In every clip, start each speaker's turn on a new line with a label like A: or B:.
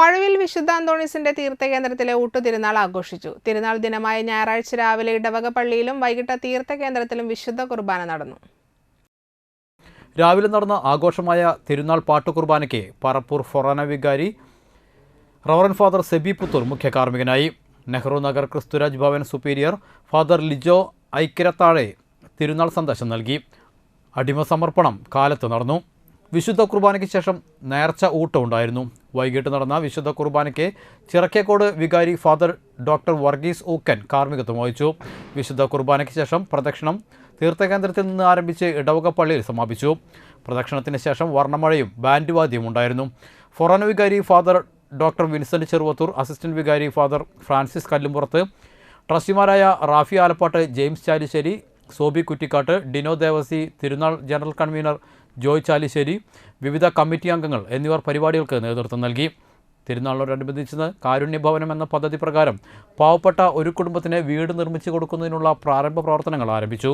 A: പഴുവിൽ വിശുദ്ധ അന്തോണീസിന്റെ തീർത്ഥകേന്ദ്രത്തിലെ ഊട്ടുതിരുനാൾ ആഘോഷിച്ചു. തിരുനാൾ ദിനമായ ഞായറാഴ്ച രാവിലെ ഇടവക പള്ളിയിലും വൈകിട്ട് തീർത്ഥകേന്ദ്രത്തിലും വിശുദ്ധ കുർബാന നടന്നു.
B: രാവിലെ നടന്ന ആഘോഷമായ തിരുനാൾ പാട്ടുകുർബാനയ്ക്ക് പറപ്പൂർ ഫൊറാന വികാരി റവറൻ ഫാദർ സെബി പുത്തൂർ മുഖ്യ കാർമ്മികനായി. നെഹ്റു നഗർ ക്രിസ്തുരാജ് ഭവൻ സുപ്പീരിയർ ഫാദർ ലിജോ ഐക്യരത്താഴെ തിരുനാൾ സന്ദേശം നൽകി. അടിമ സമർപ്പണം കാലത്ത് നടന്നു. വിശുദ്ധ കുർബാനയ്ക്ക് ശേഷം നേർച്ച ഊട്ടം ഉണ്ടായിരുന്നു വൈകിട്ട് നടന്ന വിശുദ്ധ കുർബാനയ്ക്ക് ചിറക്കേക്കോട് വികാരി ഫാദർ ഡോക്ടർ വർഗീസ് ഊക്കൻ കാർമ്മികത്വം വഹിച്ചു. വിശുദ്ധ കുർബാനയ്ക്ക് ശേഷം പ്രദക്ഷിണം തീർത്ഥകേന്ദ്രത്തിൽ നിന്ന് ആരംഭിച്ച് ഇടവക പള്ളിയിൽ സമാപിച്ചു. പ്രദക്ഷിണത്തിന് ശേഷം വർണമഴയും ബാൻഡ് വാദ്യവും ഉണ്ടായിരുന്നു. ഫൊറൻ വികാരി father doctor Vincent Cheruvathur assistant വികാരി ഫാദർ ഫ്രാൻസിസ് കല്ലുംപുറത്ത് ട്രസ്റ്റിമാരായ റാഫി ആലപ്പാട്ട് ജെയിംസ് ചാലിശ്ശേരി സോബി കുറ്റിക്കാട്ട് ഡിനോ ദേവസി തിരുനാൾ ജനറൽ കൺവീനർ ജോയ് ചാലിശ്ശേരി വിവിധ കമ്മിറ്റി അംഗങ്ങൾ എന്നിവർ പരിപാടികൾക്ക് നേതൃത്വം നൽകി. തിരുനാളിനോടനുബന്ധിച്ച് കാരുണ്യഭവനം എന്ന പദ്ധതി പ്രകാരം പാവപ്പെട്ട ഒരു കുടുംബത്തിന് വീട് നിർമ്മിച്ചു കൊടുക്കുന്നതിനുള്ള പ്രാരംഭ പ്രവർത്തനങ്ങൾ ആരംഭിച്ചു.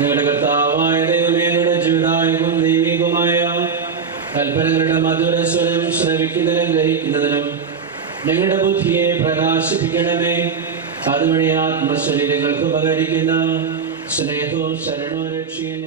C: ഞങ്ങളുടെ കർത്താവായ ദൈവമേ ഞങ്ങളുടെ ജീവിതായവും ദൈവികമായ കൽപ്പനകളുടെ മധുരസ്വരം ശ്രവിക്കുന്നതിനും ഗ്രഹിക്കുന്നതിനും ഞങ്ങളുടെ ബുദ്ധിയെ പ്രകാശിപ്പിക്കണമേ. അതുവഴി ആത്മശരീരങ്ങൾക്ക് ഉപകരിക്കുന്ന സ്നേഹവും ശരണവും രക്ഷയും